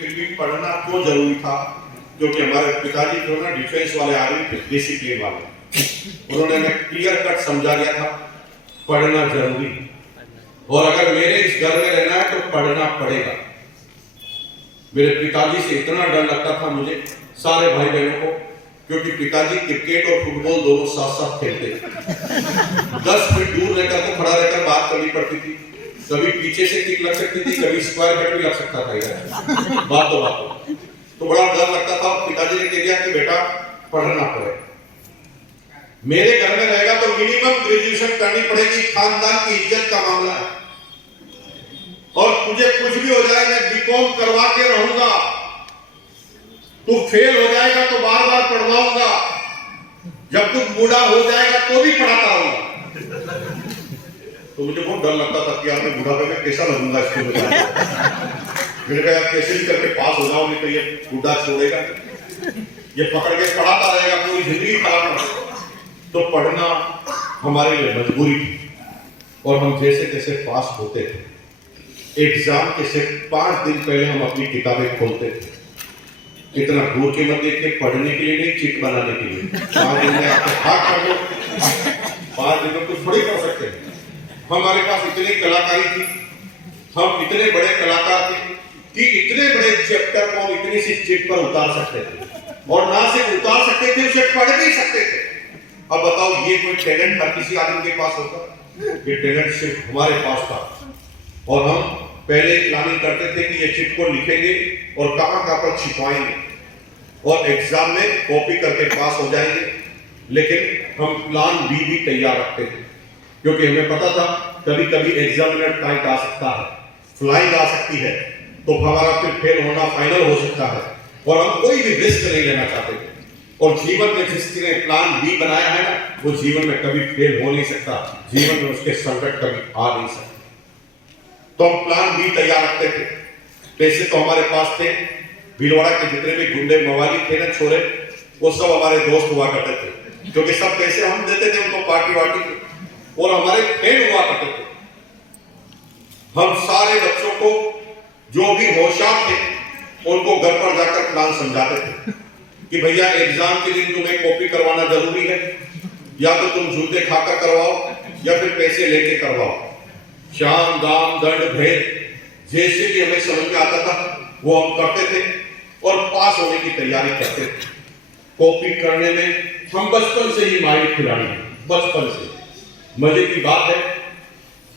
फिर भी पढ़ना क्यों जरूरी था, क्योंकि हमारे पिताजी जो ना डिफेंस वाले आदमी थे, डिसिप्लिन वाले, उन्होंने हमें क्लियर कट समझा दिया था पढ़ना जरूरी, और अगर मेरे इस घर में रहना है तो पढ़ना पड़ेगा। मेरे पिताजी से इतना डर लगता था मुझे, सारे भाई बहनों को, क्योंकि पिताजी क्रिकेट और फुटबॉल दोनों साथ साथ खेलते थे। 10 फीट दूर रहकर तो खड़ा रहकर बात करनी पड़ती थी, कभी पीछे से किक लग सकती थी, कभी स्क्वायर कट भी लग सकता था इधर बातों तो बड़ा डर लगता था। पिताजी ने कह दिया कि बेटा पढ़ना पड़े, मेरे घर में रहेगा तो मिनिमम ग्रेजुएशन करनी पड़ेगी, खानदान की इज्जत का मामला है, और तुझे कुछ भी हो जाए मैं बीकॉम करवा के रहूंगा, तू फेल हो जाएगा तो बार बार पढ़वाऊंगा, जब तू बूढ़ा हो जाएगा तो भी पढ़ाता रहूंगा। तो मुझे बहुत डर लगता था कि यार मैं बुढ़ापे में कैसा लगूंगा इसको बताया। मैंने कहा यार कैसे भी करके पास हो जाओ, नहीं तो ये बूढ़ा छोड़ेगा, ये पकड़ के पढ़ाता रहेगा पूरी जिंदगी खराब कर। तो पढ़ना हमारे लिए मजबूरी थी, और हम जैसे तैसे पास होते थे। एग्जाम के सिर्फ 5 दिन पहले हम अपनी किताबें खोलते थे, इतना दूर के मत देखिए, पढ़ने के लिए नहीं, चिट बनाने के लिए। 5 दिन में आपको भाग कर दो, 5 दिन में कुछ थोड़ी कर सकते हैं। हमारे पास इतनी कलाकारी थी, हम इतने बड़े कलाकार थे कि इतने बड़े चैप्टर को इतनी सी चिट पर उतार सकते थे, और ना सिर्फ उतार सकते थे, उसे पढ़ भी सकते थे। अब बताओ ये कोई टैलेंट हर किसी आदमी के पास होता? ये टैलेंट सिर्फ हमारे पास था, और हम पहले प्लानिंग करते थे कि ये चिट को लिखेंगे और कहां पर छिपाएंगे, और एग्जाम में कॉपी करके पास हो जाएंगे। लेकिन हम प्लान बी भी तैयार रखते थे, क्योंकि हमें पता था कभी कभी एग्जामिनर टाइट आ सकता है, फ्लाइंग आ सकती है, तो हमारा फिर फेल होना फाइनल हो सकता है, और हम कोई भी रिस्क नहीं लेना चाहते थे। और जीवन में जिसने प्लान बी बनाया है ना, वो जीवन में कभी फेल हो नहीं सकता, जीवन में उसके संकट कभी आ नहीं सकते। तो हम प्लान बी तैयार रखते थे। पैसे तो हमारे पास थे, भीलवाड़ा के जितने भी गुंडे मवाली थे ना छोरे, वो सब हमारे दोस्त हुआ करते थे, क्योंकि सब पैसे हम देते थे उनको पार्टी वार्टी, और हमारे फैन हुआ करते थे। हम सारे बच्चों को जो भी होशियार थे उनको घर पर जाकर प्लान समझाते थे कि भैया एग्जाम के दिन तुम्हें कॉपी करवाना जरूरी है, या तो तुम जूते खाकर करवाओ या फिर पैसे लेके करवाओ। शाम दाम दंड भेद जैसे भी हमें समझ में आता था वो हम करते थे, और पास होने की तैयारी करते थे। कॉपी करने में हम बचपन से ही माहिर खिलाड़ी हैं, बचपन से। मजे की बात है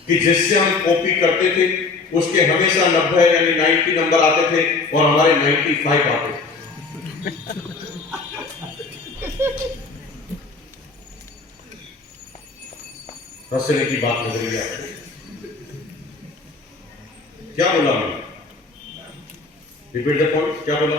कि जिससे हम कॉपी करते थे उसके हमेशा 90 यानी 90 नंबर आते थे, और हमारे 95 आते थे। हंसने की बात लग रही है, क्या बोला मैं? रिपीट द पॉइंट, क्या बोला?